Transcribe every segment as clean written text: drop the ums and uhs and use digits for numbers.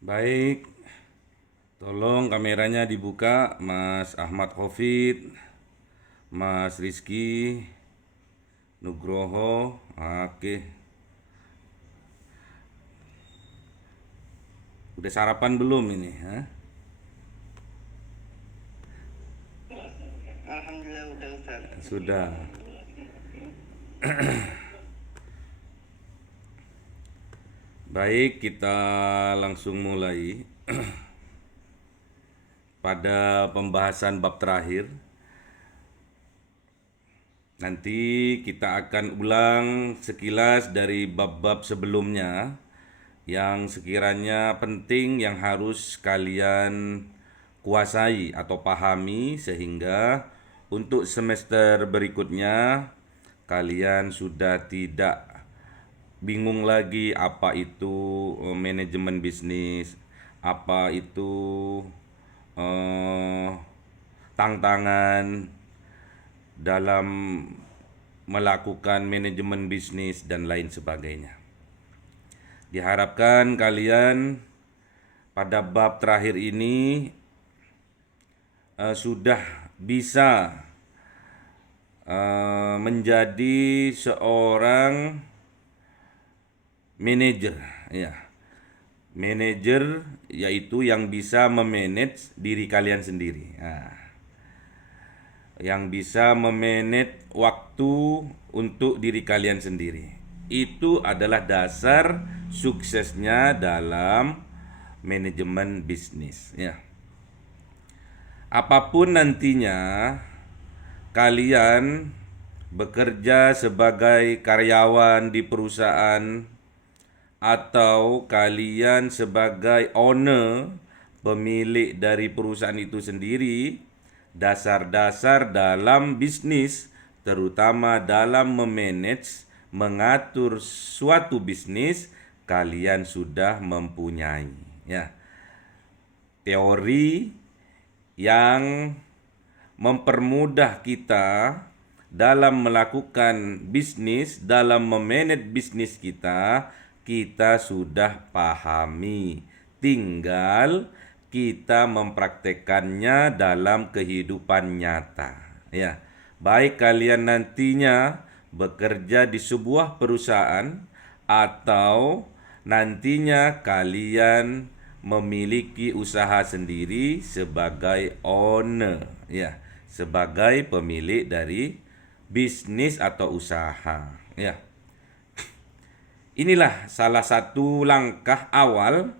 Baik, tolong kameranya dibuka, Mas Ahmad Khofid, Mas Rizky, Nugroho. Oke, udah sarapan belum ini? Hah? Alhamdulillah udah Ustaz. Sudah. Baik, kita langsung mulai pada pembahasan bab terakhir. Nanti kita akan ulang sekilas dari bab-bab sebelumnya yang sekiranya penting yang harus kalian kuasai atau pahami sehingga untuk semester berikutnya kalian sudah tidak bingung lagi apa itu manajemen bisnis, apa itu eh, tantangan dalam melakukan manajemen bisnis dan lain sebagainya. Diharapkan kalian pada bab terakhir ini sudah bisa menjadi seorang manajer, ya. Manajer yaitu yang bisa memanage diri kalian sendiri. Nah, yang bisa memanage waktu untuk diri kalian sendiri. Itu adalah dasar suksesnya dalam manajemen bisnis, ya. Apapun nantinya kalian bekerja sebagai karyawan di perusahaan atau kalian sebagai owner, pemilik dari perusahaan itu sendiri, dasar-dasar dalam bisnis, terutama dalam memanage, mengatur suatu bisnis, kalian sudah mempunyai, ya. Teori yang mempermudah kita dalam melakukan bisnis, dalam memanage bisnis kita, kita sudah pahami. Tinggal kita mempraktekannya dalam kehidupan nyata. Ya, baik kalian nantinya bekerja di sebuah perusahaan atau nantinya kalian memiliki usaha sendiri sebagai owner, ya, sebagai pemilik dari bisnis atau usaha, ya. Inilah salah satu langkah awal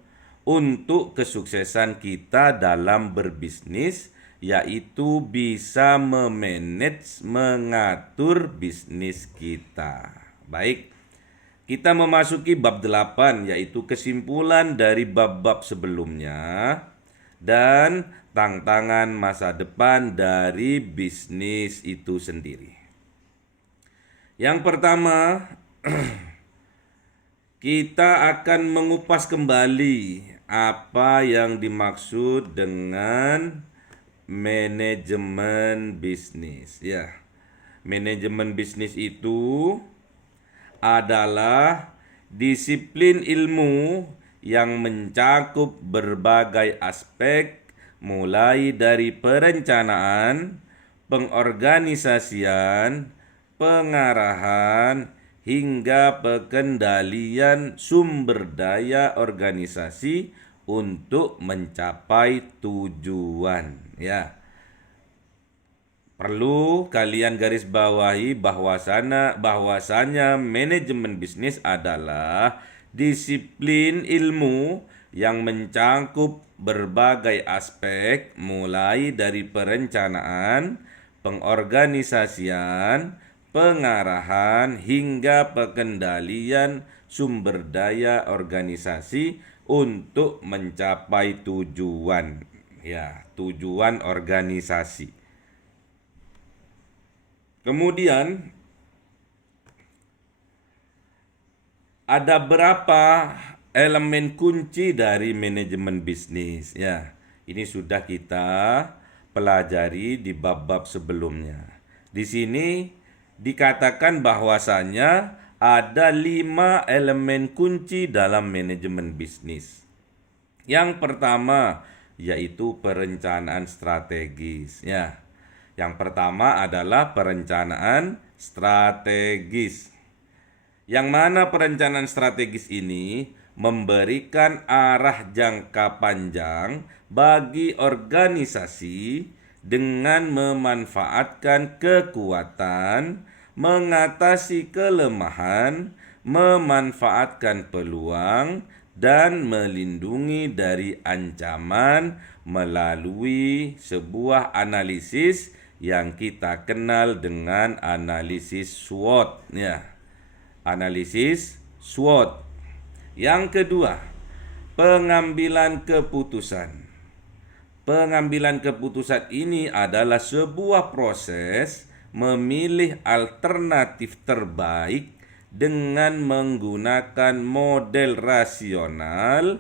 untuk kesuksesan kita dalam berbisnis, yaitu bisa memanage, mengatur bisnis kita. Baik, kita memasuki bab 8, yaitu kesimpulan dari bab-bab sebelumnya dan tantangan masa depan dari bisnis itu sendiri. Yang pertama, kita akan mengupas kembali apa yang dimaksud dengan manajemen bisnis, ya. Manajemen bisnis itu adalah disiplin ilmu yang mencakup berbagai aspek mulai dari perencanaan, pengorganisasian, pengarahan, hingga pengendalian sumber daya organisasi untuk mencapai tujuan, ya. Perlu kalian garis bawahi bahwasanya manajemen bisnis adalah disiplin ilmu yang mencakup berbagai aspek mulai dari perencanaan, pengorganisasian, pengarahan hingga pengendalian sumber daya organisasi untuk mencapai tujuan, ya, tujuan organisasi. Kemudian ada berapa elemen kunci dari manajemen bisnis, ya. Ini sudah kita pelajari di bab-bab sebelumnya. Di sini dikatakan bahwasanya ada 5 elemen kunci dalam manajemen bisnis. Yang pertama yaitu perencanaan strategis ya. Yang pertama adalah perencanaan strategis. Yang mana perencanaan strategis ini memberikan arah jangka panjang bagi organisasi dengan memanfaatkan kekuatan, mengatasi kelemahan, memanfaatkan peluang, dan melindungi dari ancaman melalui sebuah analisis yang kita kenal dengan analisis SWOT ya. Analisis SWOT. Yang kedua, pengambilan keputusan. Pengambilan keputusan ini adalah sebuah proses memilih alternatif terbaik dengan menggunakan model rasional,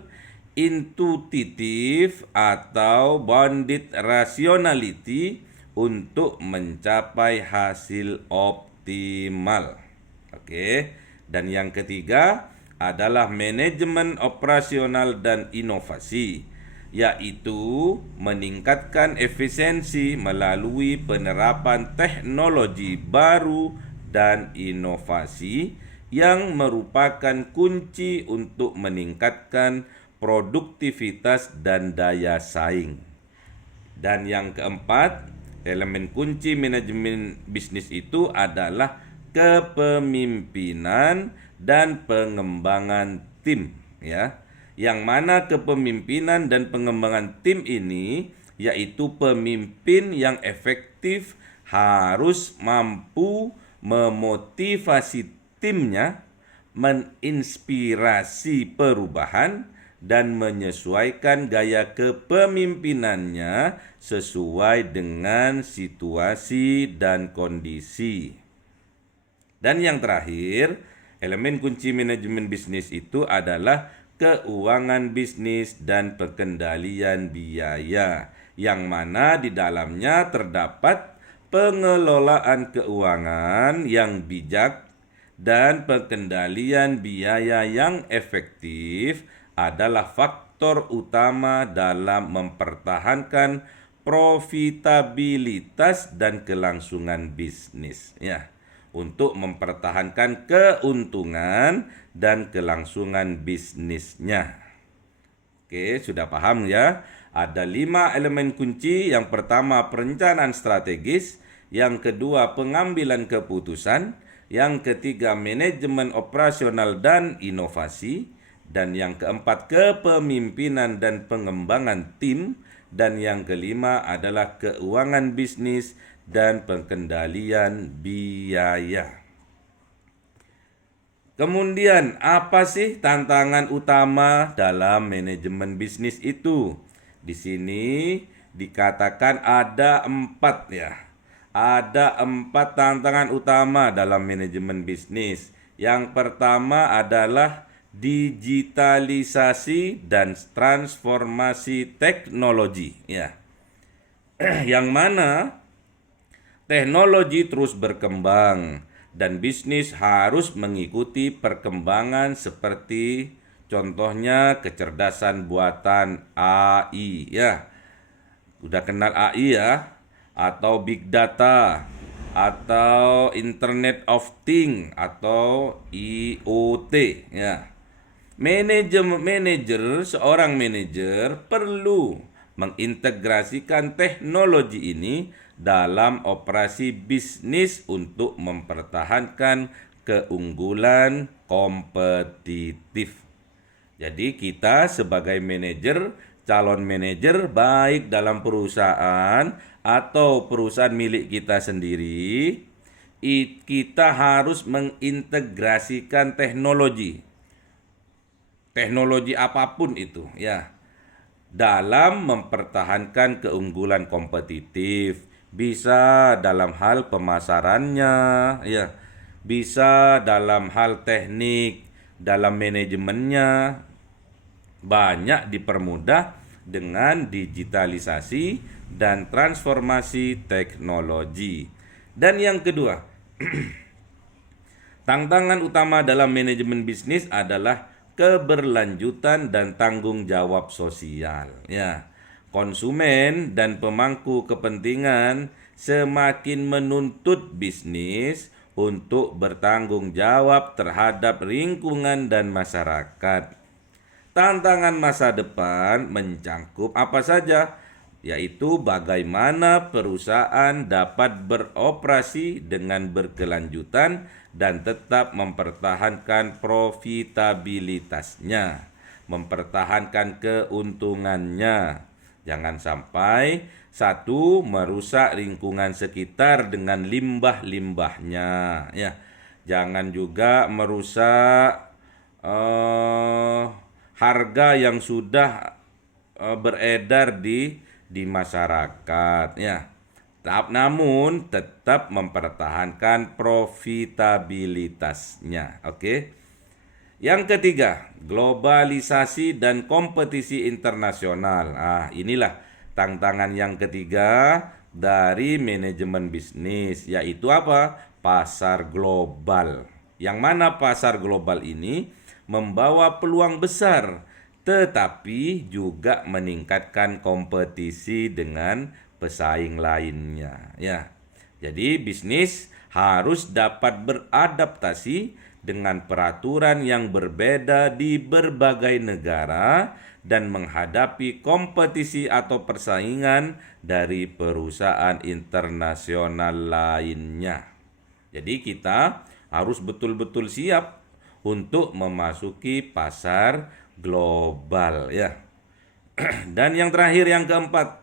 intuitif, atau bounded rationality untuk mencapai hasil optimal. Oke. Dan yang ketiga adalah manajemen operasional dan inovasi, yaitu meningkatkan efisiensi melalui penerapan teknologi baru dan inovasi yang merupakan kunci untuk meningkatkan produktivitas dan daya saing. Dan yang keempat, elemen kunci manajemen bisnis itu adalah kepemimpinan dan pengembangan tim ya. Yang mana kepemimpinan dan pengembangan tim ini yaitu pemimpin yang efektif harus mampu memotivasi timnya, menginspirasi perubahan, dan menyesuaikan gaya kepemimpinannya sesuai dengan situasi dan kondisi. Dan yang terakhir, elemen kunci manajemen bisnis itu adalah keuangan bisnis dan pengendalian biaya, yang mana di dalamnya terdapat pengelolaan keuangan yang bijak dan pengendalian biaya yang efektif adalah faktor utama dalam mempertahankan profitabilitas dan kelangsungan bisnis ya. Untuk mempertahankan keuntungan dan kelangsungan bisnisnya. Oke, sudah paham ya? Ada 5 elemen kunci. Yang pertama perencanaan strategis, yang kedua pengambilan keputusan, yang ketiga manajemen operasional dan inovasi, dan yang keempat kepemimpinan dan pengembangan tim, dan yang kelima adalah keuangan bisnis dan pengendalian biaya. Kemudian, apa sih tantangan utama dalam manajemen bisnis itu? Di sini dikatakan ada 4 ya. Ada 4 tantangan utama dalam manajemen bisnis. Yang pertama adalah digitalisasi dan transformasi teknologi ya. Yang mana teknologi terus berkembang dan bisnis harus mengikuti perkembangan seperti contohnya kecerdasan buatan AI ya. Udah kenal AI ya, atau big data, atau Internet of Things atau IoT ya. Seorang manajer perlu mengintegrasikan teknologi ini dalam operasi bisnis untuk mempertahankan keunggulan kompetitif. Jadi kita sebagai manajer, calon manajer baik dalam perusahaan atau perusahaan milik kita sendiri, kita harus mengintegrasikan teknologi apapun itu ya, dalam mempertahankan keunggulan kompetitif. Bisa dalam hal pemasarannya ya, bisa dalam hal teknik, dalam manajemennya. Banyak dipermudah dengan digitalisasi dan transformasi teknologi. Dan yang kedua, tantangan utama dalam manajemen bisnis adalah keberlanjutan dan tanggung jawab sosial. Ya, konsumen dan pemangku kepentingan semakin menuntut bisnis untuk bertanggung jawab terhadap lingkungan dan masyarakat. Tantangan masa depan mencangkup apa saja, yaitu bagaimana perusahaan dapat beroperasi dengan berkelanjutan dan tetap mempertahankan profitabilitasnya, mempertahankan keuntungannya. Jangan sampai satu, merusak lingkungan sekitar dengan limbah-limbahnya, ya. Jangan juga merusak harga yang sudah beredar di masyarakat, ya. Namun tetap mempertahankan profitabilitasnya. Oke. Yang ketiga, globalisasi dan kompetisi internasional. Inilah tantangan yang ketiga dari manajemen bisnis, yaitu apa? Pasar global. Yang mana pasar global ini membawa peluang besar, tetapi juga meningkatkan kompetisi dengan pesaing lainnya. Ya, jadi bisnis harus dapat beradaptasi dengan peraturan yang berbeda di berbagai negara dan menghadapi kompetisi atau persaingan dari perusahaan internasional lainnya. Jadi kita harus betul-betul siap untuk memasuki pasar global, ya. Dan yang terakhir, yang keempat,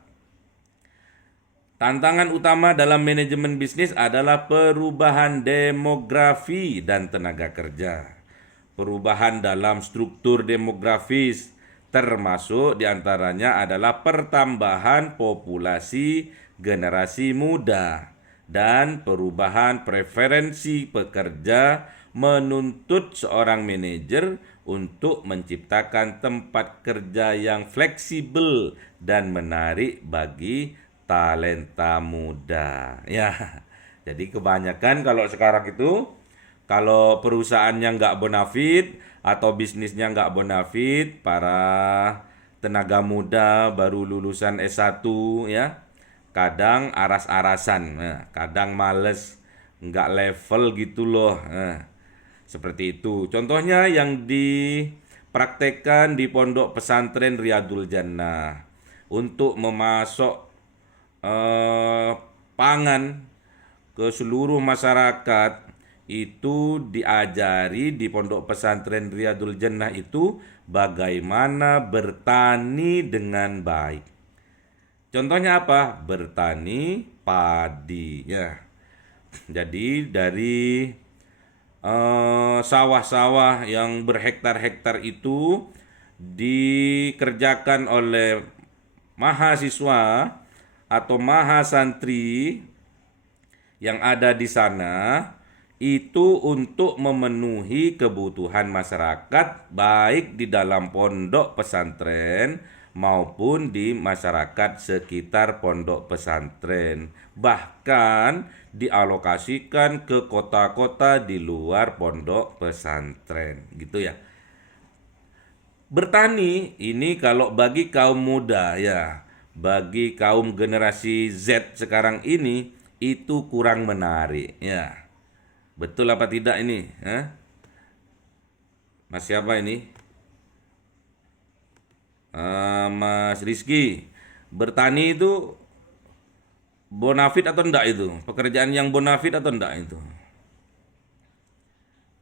tantangan utama dalam manajemen bisnis adalah perubahan demografi dan tenaga kerja. Perubahan dalam struktur demografis termasuk diantaranya adalah pertambahan populasi generasi muda dan perubahan preferensi pekerja menuntut seorang manajer untuk menciptakan tempat kerja yang fleksibel dan menarik bagi talenta muda. Ya, jadi kebanyakan kalau sekarang itu, kalau perusahaannya nggak bonafit atau bisnisnya nggak bonafit, para tenaga muda baru lulusan S1, ya, kadang aras-arasan, kadang males, nggak level gitu loh. Seperti itu. Contohnya yang dipraktekkan di Pondok Pesantren Riyadul Jannah untuk memasok pangan ke seluruh masyarakat, itu diajari di Pondok Pesantren Riyadul Jannah itu bagaimana bertani dengan baik. Contohnya apa? Bertani padi, ya. Jadi dari sawah-sawah yang berhektar-hektar itu dikerjakan oleh mahasiswa atau mahasantri yang ada di sana, itu untuk memenuhi kebutuhan masyarakat baik di dalam pondok pesantren maupun di masyarakat sekitar pondok pesantren, bahkan dialokasikan ke kota-kota di luar pondok pesantren, gitu ya. Bertani ini kalau bagi kaum muda, ya, bagi kaum generasi Z sekarang ini itu kurang menarik, ya. Betul apa tidak ini? Mas siapa ini? Mas Rizky, bertani itu bonafit atau enggak itu? Pekerjaan yang bonafit atau enggak itu?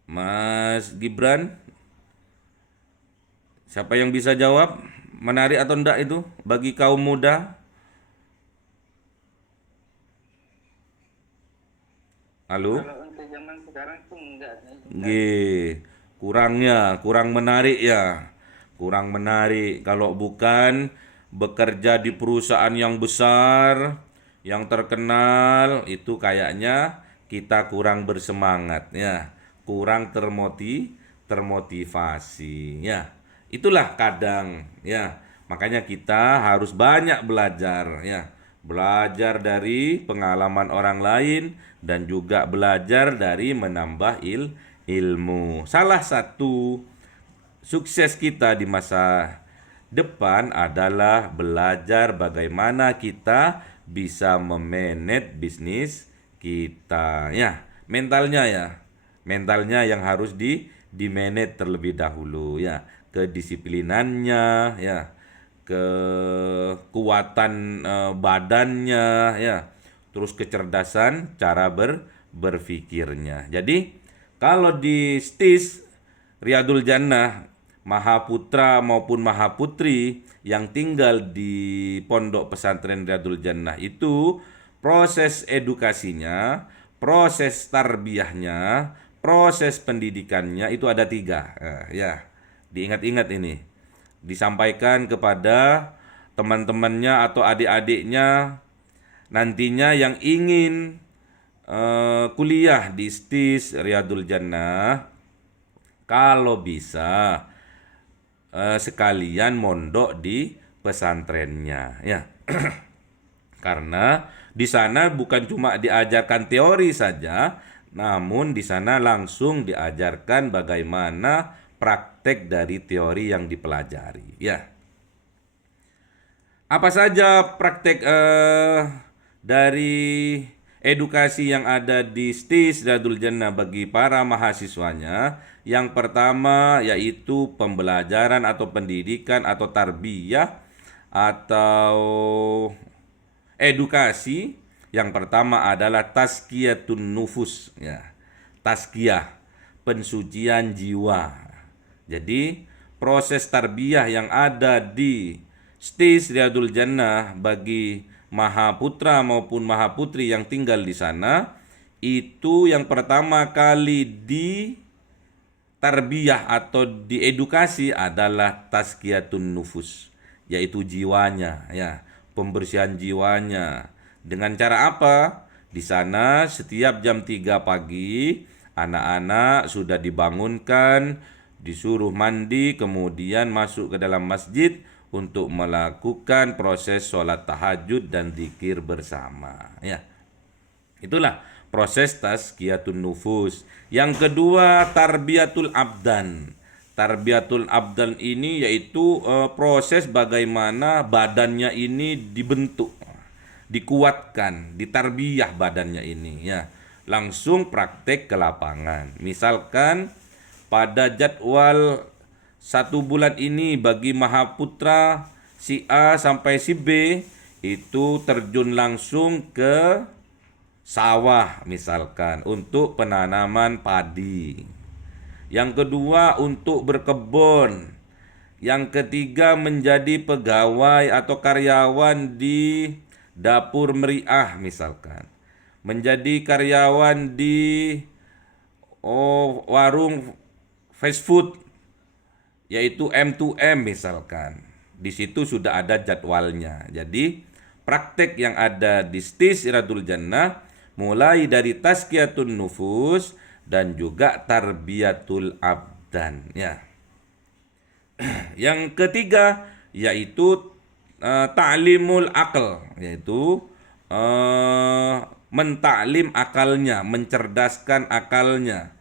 Mas Gibran, siapa yang bisa jawab? Menarik atau enggak itu bagi kaum muda? Halo? Kalau untuk zaman sekarang tuh enggak sih. Kurang menarik ya. Kurang menarik kalau bukan bekerja di perusahaan yang besar, yang terkenal, itu kayaknya kita kurang bersemangat ya, kurang termotivasi ya. Itulah kadang ya. Makanya kita harus banyak belajar ya. Belajar dari pengalaman orang lain dan juga belajar dari menambah ilmu. Salah satu sukses kita di masa depan adalah belajar bagaimana kita bisa memanage bisnis kita. Ya, mentalnya ya. Mentalnya yang harus di manage terlebih dahulu ya. Kedisiplinannya ya. Kekuatan badannya ya. Terus kecerdasan cara berpikirnya. Jadi kalau di STIS Riyadul Jannah, Mahaputra maupun Mahaputri yang tinggal di Pondok Pesantren Riyadul Jannah itu proses edukasinya, proses tarbiyahnya, proses pendidikannya itu ada 3. Ya, diingat-ingat ini. Disampaikan kepada teman-temannya atau adik-adiknya nantinya yang ingin kuliah di STIS Riyadul Jannah, kalau bisa sekalian mondok di pesantrennya ya. Karena di sana bukan cuma diajarkan teori saja, namun di sana langsung diajarkan bagaimana praktek dari teori yang dipelajari ya. Apa saja praktek dari edukasi yang ada di STIS Riyadul Jannah bagi para mahasiswanya? Yang pertama yaitu pembelajaran atau pendidikan atau tarbiyah atau edukasi. Yang pertama adalah tazkiyatun nufus ya. Tazkiyah, pensucian jiwa. Jadi proses tarbiyah yang ada di STIS Riyadul Jannah bagi Mahaputra maupun Mahaputri yang tinggal di sana, itu yang pertama kali di tarbiyah atau diedukasi adalah tazkiyatun nufus, yaitu jiwanya ya, pembersihan jiwanya. Dengan cara apa? Di sana setiap jam 3 pagi anak-anak sudah dibangunkan, disuruh mandi, kemudian masuk ke dalam masjid untuk melakukan proses sholat tahajud dan zikir bersama ya. Itulah proses tazkiyatun nufus. Yang kedua tarbiyatul abdan. Tarbiyatul abdan ini yaitu proses bagaimana badannya ini dibentuk, dikuatkan, ditarbiyah badannya ini ya. Langsung praktek ke lapangan. Misalkan pada jadwal 1 bulan ini bagi Mahaputra si A sampai si B itu terjun langsung ke sawah misalkan untuk penanaman padi. Yang kedua untuk berkebun. Yang ketiga menjadi pegawai atau karyawan di dapur meriah misalkan. Menjadi karyawan di warung fast food yaitu M2M misalkan. Di situ sudah ada jadwalnya. Jadi praktek yang ada di STIS Riyadul Jannah mulai dari tazkiyatun nufus dan juga tarbiyatul abdan ya. Yang ketiga yaitu ta'limul akal, yaitu mentaklim akalnya, mencerdaskan akalnya,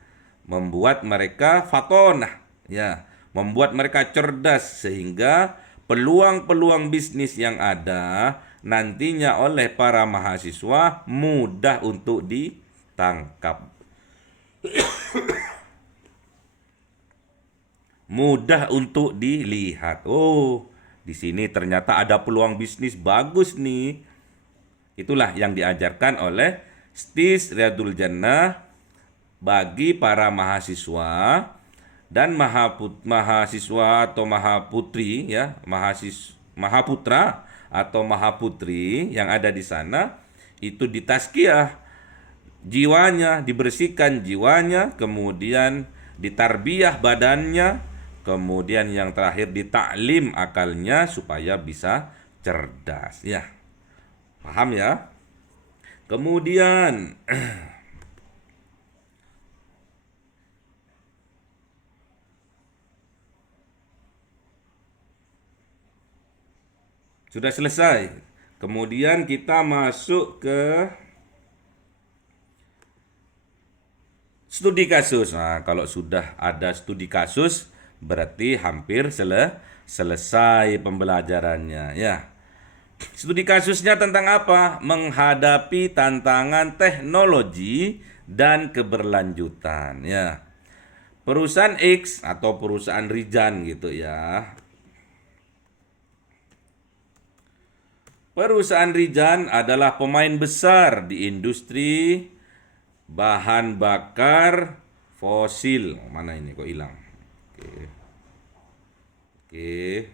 membuat mereka fatonah ya, membuat mereka cerdas sehingga peluang-peluang bisnis yang ada nantinya oleh para mahasiswa mudah untuk ditangkap. Mudah untuk dilihat. Oh, di sini ternyata ada peluang bisnis bagus nih. Itulah yang diajarkan oleh STIS Riyadul Jannah bagi para mahasiswa dan mahasiswa atau mahaputri ya, mahaputra atau mahaputri yang ada di sana itu ditazkiyah jiwanya, dibersihkan jiwanya, kemudian ditarbiyah badannya, kemudian yang terakhir ditaklim akalnya supaya bisa cerdas ya. Paham ya? Kemudian sudah selesai. Kemudian kita masuk ke studi kasus. Nah, kalau sudah ada studi kasus, Berarti hampir selesai pembelajarannya ya. Studi kasusnya tentang apa? Menghadapi tantangan teknologi dan keberlanjutan ya. Perusahaan X atau perusahaan Rijan gitu ya. Perusahaan Rijan adalah pemain besar di industri bahan bakar fosil. Mana ini kok hilang? Oke. Oke.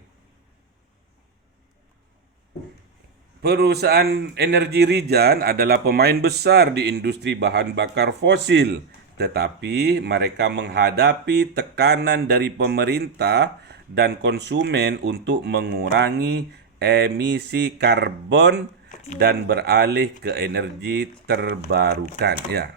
Perusahaan energi Rijan adalah pemain besar di industri bahan bakar fosil, tetapi mereka menghadapi tekanan dari pemerintah dan konsumen untuk mengurangi emisi karbon dan beralih ke energi terbarukan ya.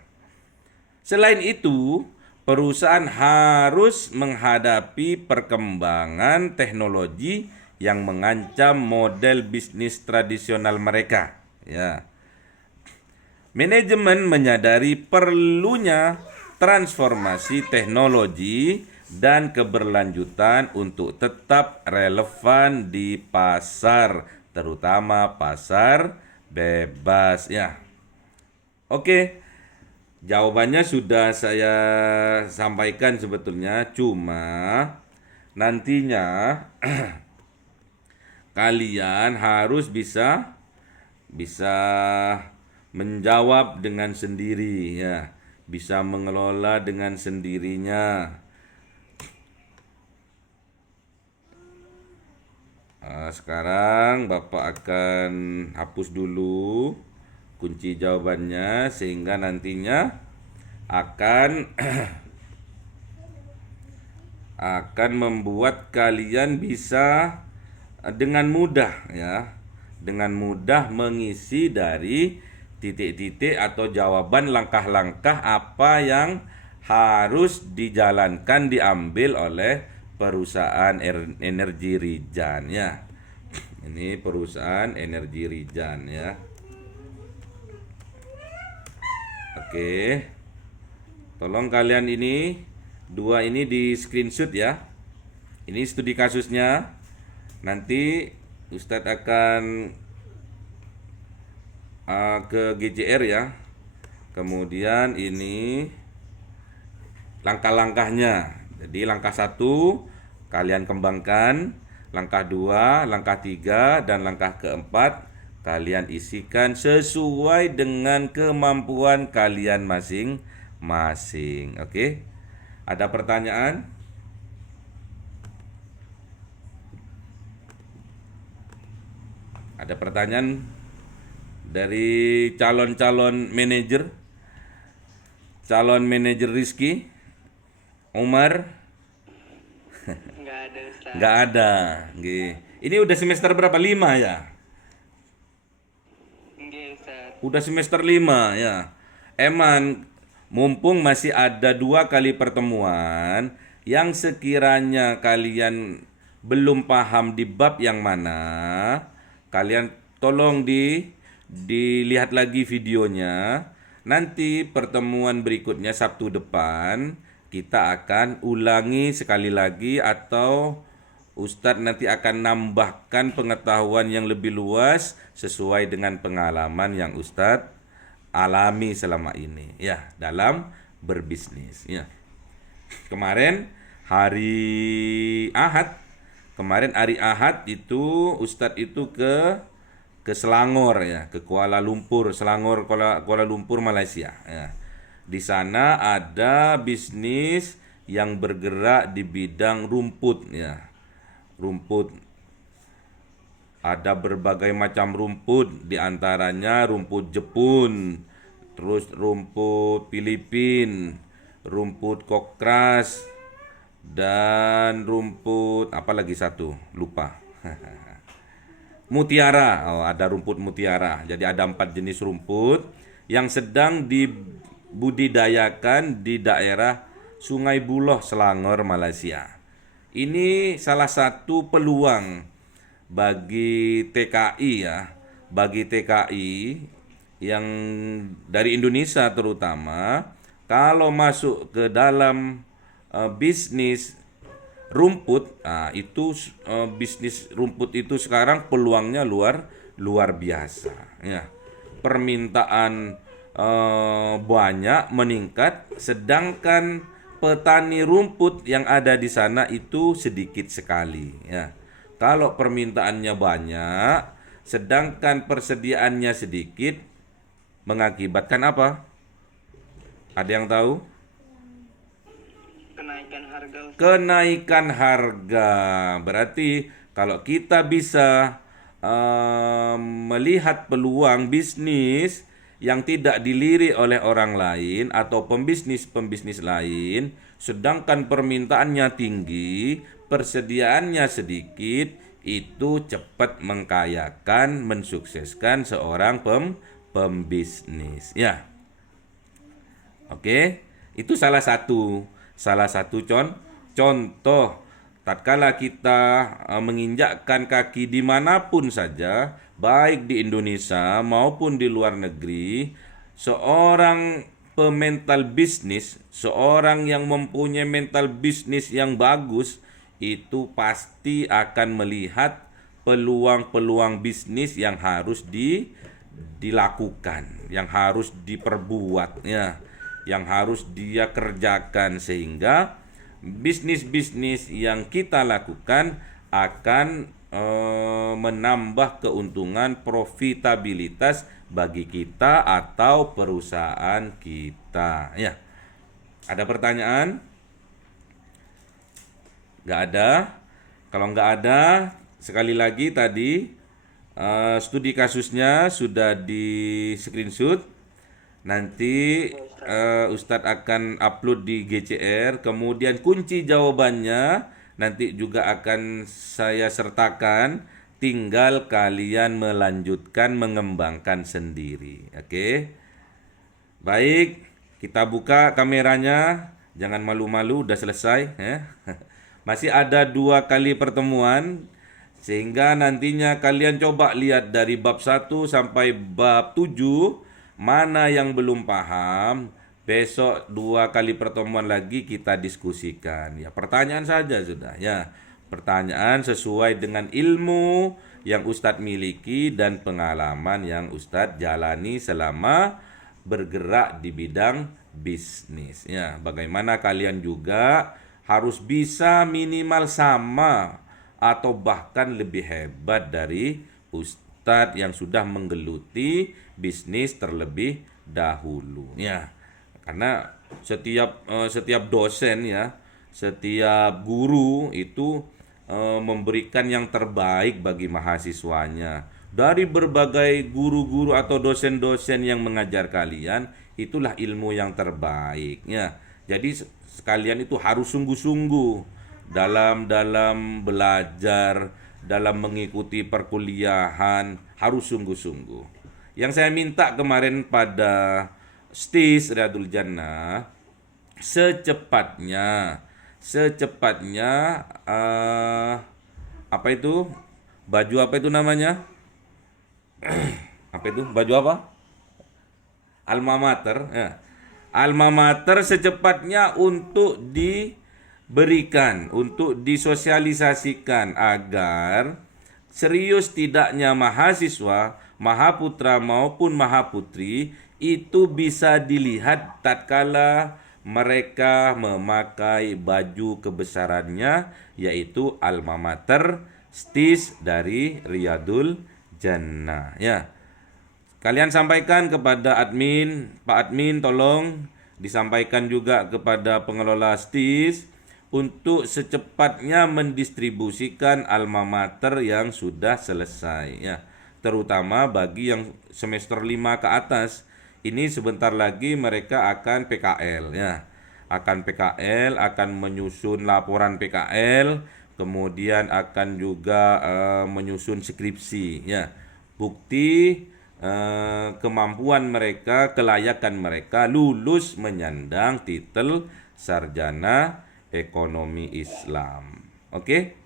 Selain itu, perusahaan harus menghadapi perkembangan teknologi yang mengancam model bisnis tradisional mereka ya. Manajemen menyadari perlunya transformasi teknologi dan keberlanjutan untuk tetap relevan di pasar, terutama pasar bebas ya. Oke, jawabannya sudah saya sampaikan sebetulnya, cuma nantinya kalian harus bisa menjawab dengan sendiri ya, bisa mengelola dengan sendirinya. Sekarang Bapak akan hapus dulu kunci jawabannya sehingga nantinya akan akan membuat kalian bisa dengan mudah ya, dengan mudah mengisi dari titik-titik atau jawaban langkah-langkah apa yang harus dijalankan, diambil oleh perusahaan energi Rijan ya. Ini perusahaan energi Rijan ya. Oke. Tolong kalian ini dua ini di screenshot ya. Ini studi kasusnya. Nanti Ustadz akan ke GJR ya. Kemudian ini langkah-langkahnya. Jadi langkah 1 kalian kembangkan, langkah 2, langkah 3, dan langkah keempat kalian isikan sesuai dengan kemampuan kalian masing-masing. Oke? Ada pertanyaan? Ada pertanyaan dari calon-calon manajer? Calon manajer Rizky? Umar? Nggak ada, Ustaz. Nggak ada. Nggih. Ini udah semester berapa? 5 ya? Nggih, Ustaz. Udah semester 5 ya. Eman, mumpung masih ada 2 kali pertemuan, yang sekiranya kalian belum paham di bab yang mana, kalian tolong dilihat lagi videonya. Nanti pertemuan berikutnya Sabtu depan kita akan ulangi sekali lagi, atau Ustadz nanti akan nambahkan pengetahuan yang lebih luas sesuai dengan pengalaman yang Ustadz alami selama ini ya dalam berbisnis ya. Kemarin hari Ahad itu Ustadz itu ke Selangor ya, ke Kuala Lumpur, Kuala Lumpur, Malaysia ya. Di sana ada bisnis yang bergerak di bidang rumput ya. Rumput. Ada berbagai macam rumput, di antaranya rumput Jepun, terus rumput Filipin, rumput kokras, dan rumput apa lagi satu, lupa. Mutiara, ada rumput mutiara. Jadi ada 4 jenis rumput yang sedang dibudidayakan di daerah Sungai Buloh, Selangor, Malaysia. Ini salah satu peluang bagi TKI ya, bagi TKI yang dari Indonesia terutama, kalau masuk ke dalam bisnis rumput, itu bisnis rumput itu sekarang peluangnya luar biasa ya. Permintaan banyak meningkat, sedangkan petani rumput yang ada di sana itu sedikit sekali ya. Kalau permintaannya banyak, sedangkan persediaannya sedikit, mengakibatkan apa? Ada yang tahu? Kenaikan harga Ustaz. Kenaikan harga. Berarti kalau kita bisa melihat peluang bisnis yang tidak dilirik oleh orang lain atau pembisnis-pembisnis lain, sedangkan permintaannya tinggi, persediaannya sedikit, itu cepat mengkayakan, mensukseskan seorang pembisnis. Ya, oke, itu salah satu contoh. Tatkala kita menginjakkan kaki dimanapun saja, baik di Indonesia maupun di luar negeri, seorang pemental bisnis, seorang yang mempunyai mental bisnis yang bagus, itu pasti akan melihat peluang-peluang bisnis yang harus dilakukan, yang harus diperbuat, ya, yang harus dia kerjakan, sehingga bisnis-bisnis yang kita lakukan akan menambah keuntungan, profitabilitas bagi kita atau perusahaan kita. Ya, ada pertanyaan? Nggak ada? Kalau nggak ada, sekali lagi tadi studi kasusnya sudah di screenshot. Nanti Ustadz akan upload di GCR, kemudian kunci jawabannya nanti juga akan saya sertakan, tinggal kalian melanjutkan mengembangkan sendiri. Oke. Baik, kita buka kameranya, jangan malu-malu, udah selesai ya. Masih ada 2 kali pertemuan, sehingga nantinya kalian coba lihat dari bab 1 sampai bab 7. Mana yang belum paham, besok 2 kali pertemuan lagi kita diskusikan. Ya, pertanyaan saja sudah ya. Pertanyaan sesuai dengan ilmu yang Ustadz miliki dan pengalaman yang Ustadz jalani selama bergerak di bidang bisnis. Ya, bagaimana kalian juga harus bisa minimal sama atau bahkan lebih hebat dari Ustadz yang sudah menggeluti bisnis terlebih dahulu ya. Karena setiap dosen ya, setiap guru itu memberikan yang terbaik bagi mahasiswanya. Dari berbagai guru-guru atau dosen-dosen yang mengajar kalian, itulah ilmu yang terbaik ya. Jadi sekalian itu harus sungguh-sungguh dalam belajar, dalam mengikuti perkuliahan, harus sungguh-sungguh. Yang saya minta kemarin pada STIS Riyadul Jannah, secepatnya apa itu? Baju apa itu namanya? Apa itu? Baju apa? Alma Mater ya. Alma Mater secepatnya untuk diberikan, untuk disosialisasikan agar serius tidaknya mahasiswa, mahaputra maupun mahaputri itu bisa dilihat tatkala mereka memakai baju kebesarannya, yaitu Alma Mater STIS dari Riyadul Jannah ya. Kalian sampaikan kepada admin, Pak Admin tolong disampaikan juga kepada pengelola STIS untuk secepatnya mendistribusikan Alma Mater yang sudah selesai ya. Terutama bagi yang semester 5 ke atas. Ini sebentar lagi mereka akan PKL ya. Akan PKL, akan menyusun laporan PKL, kemudian akan juga menyusun skripsi ya. Bukti kemampuan mereka, kelayakan mereka lulus menyandang titel sarjana ekonomi Islam. Oke?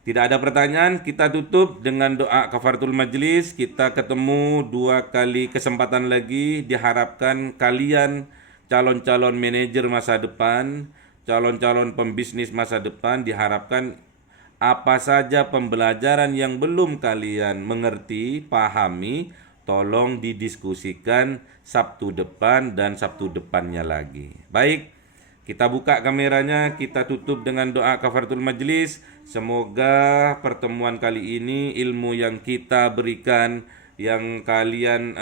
Tidak ada pertanyaan, kita tutup dengan doa kafaratul majlis. Kita ketemu 2 kali kesempatan lagi. Diharapkan kalian calon-calon manajer masa depan, calon-calon pembisnis masa depan diharapkan apa saja pembelajaran yang belum kalian mengerti, pahami, tolong didiskusikan Sabtu depan dan Sabtu depannya lagi. Baik, kita buka kameranya, kita tutup dengan doa kafaratul majlis. Semoga pertemuan kali ini ilmu yang kita berikan, yang kalian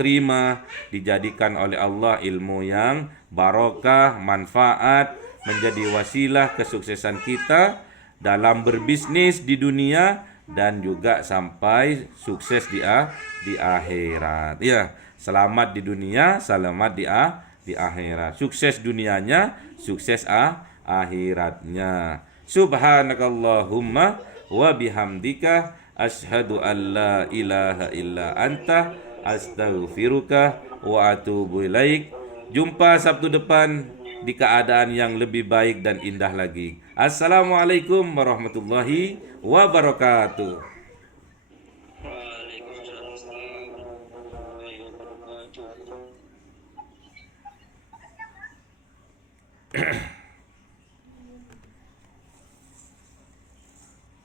terima, dijadikan oleh Allah ilmu yang barokah, manfaat, menjadi wasilah kesuksesan kita dalam berbisnis di dunia dan juga sampai sukses di akhirat. Ya, selamat di dunia, selamat di akhirat. Sukses dunianya, sukses akhiratnya. Subhanakallahumma wa bihamdika asyhadu an la ilaha illa anta astaghfiruka wa atubu ilaik. Jumpa Sabtu depan di keadaan yang lebih baik dan indah lagi. Assalamualaikum warahmatullahi wabarakatuh. Waalaikumsalam warahmatullahi wabarakatuh.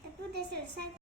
Tapi udah selesai.